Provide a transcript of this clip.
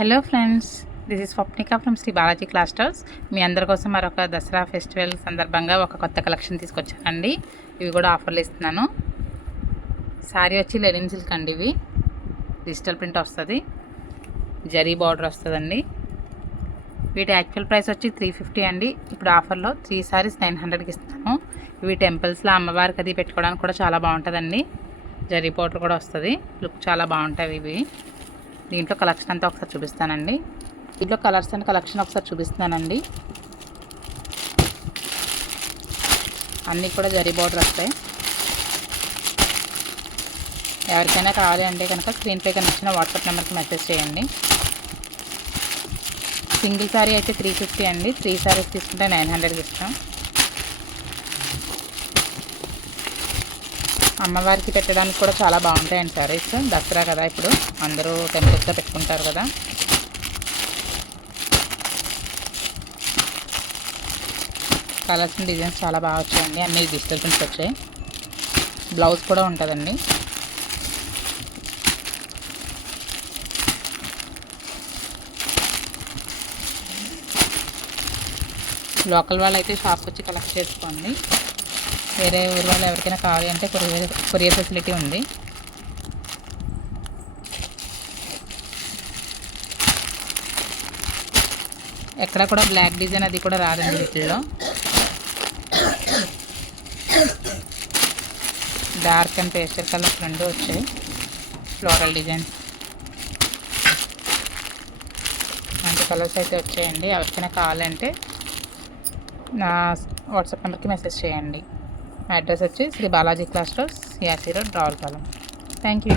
Hello friends, this is Swapnika from Sri Balaji clusters. మీ అందరి కోసం మరొక దసరా ఫెస్టివల్ సందర్భంగా ఒక కొత్త కలెక్షన్ తీసుకొచ్చానండి. ఇవి కూడా ఆఫర్లు ఇస్తున్నాను. శారీ వచ్చి లెనిన్ సిల్క్ అండి. ఇవి డిజిటల్ ప్రింట్ వస్తుంది, జరీ బార్డర్ వస్తుందండి. వీటి యాక్చువల్ ప్రైస్ వచ్చి 350 అండి. ఇప్పుడు ఆఫర్లో 3 సారీస్ 900కి ఇస్తున్నాను. ఇవి టెంపుల్స్లో అమ్మవారికి అది పెట్టుకోవడానికి కూడా చాలా బాగుంటుందండి. జరీ బార్డర్ కూడా వస్తుంది, లుక్ చాలా బాగుంటాయి ఇవి. దీంట్లో కలెక్షన్ అంతా ఒకసారి చూపిస్తానండి. దీంట్లో కలర్స్ అండ్ కలెక్షన్ ఒకసారి చూపిస్తున్నానండి. అన్నీ కూడా జరీ బార్డర్ వస్తాయి. ఎవరికైనా కావాలి అంటే కనుక స్క్రీన్పై కనిపించిన వాట్సాప్ నెంబర్కి మెసేజ్ చేయండి. సింగిల్ శారీ అయితే 350 అండి. 3 శారీస్ తీసుకుంటే 900కి ఇస్తాం. అమ్మవారికి పెట్టడానికి కూడా చాలా బాగుంటాయండి శారీస్. దసరా కదా, ఇప్పుడు అందరూ టెంపుల్స్లో పెట్టుకుంటారు కదా. కలర్స్ అండ్ డిజైన్స్ చాలా బాగా వచ్చాయండి. అన్ని డిజిటల్ ప్రింట్స్ వచ్చాయి. బ్లౌజ్ కూడా ఉంటుందండి. లోకల్ వాళ్ళు అయితే షాప్కి వచ్చి కలెక్ట్ చేసుకోండి. వేరే ఊరి వాళ్ళు ఎవరికైనా కావాలి అంటే కొరియర్ ఫెసిలిటీ ఉంది. ఎక్కడ కూడా బ్లాక్ డిజైన్ అది కూడా రాదండి. వీటిల్లో డార్క్ అండ్ పేస్టల్ కలర్స్ రెండు వచ్చాయి. ఫ్లోరల్ డిజైన్ మంచి కలర్స్ అయితే వచ్చాయండి. ఎవరికైనా కావాలంటే నా వాట్సాప్ నెంబర్కి మెసేజ్ చేయండి. మా అడ్రస్ వచ్చి శ్రీ బాలాజీ క్లాస్టర్స్, యాసీ రోడ్, రావులపాలెం. Thank you.